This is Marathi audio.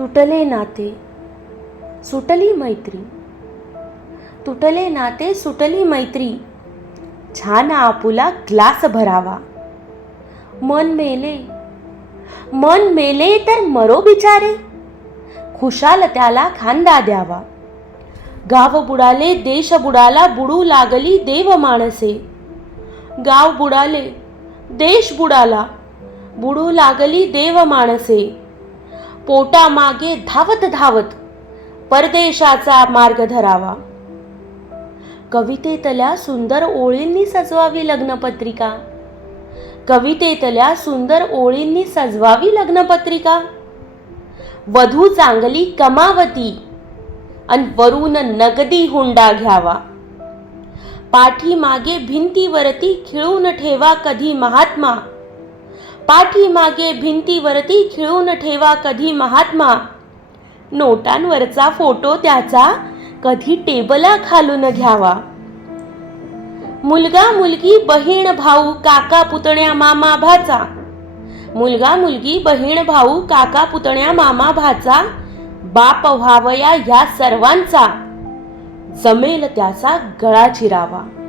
तुटले नाते सुटली मैत्री. तुटले नाते सुटली मैत्री. छान आपुला ग्लास भरावा. मन मेले. मन मेले तर मरो बिचारे. खुशाल त्याला खांदा द्यावा. गाव बुडाले देश बुडाला बुडू लागली देव माणसे. गाव बुडाले देश बुडाला बुडू लागली देव माणसे. पोटामागे धावत धावत परदेशाचा मार्ग धरावा. कवितेतल्या सुंदर ओळींनी सजवावी लग्नपत्रिका. कवितेतल्या सुंदर ओळींनी सजवावी लग्नपत्रिका. वधू चांगली कमावती अन वरून नगदी हुंडा घ्यावा. पाठीमागे भिंतीवरती खिळून ठेवा कधी महात्मा. पाठीमागे भिंतीवरती खिळून ठेवा कधी महात्मा. नोटांवरचा फोटो त्याचा कधी टेबला खालून घ्यावा. मुलगा मुलगी बहीण भाऊ काका पुतण्या मामा भाचा. मुलगा मुलगी बहीण भाऊ काका पुतण्या मामा भाचा. बाप व्हावया ह्या सर्वांचा. जमेल त्याचा गळा चिरावा.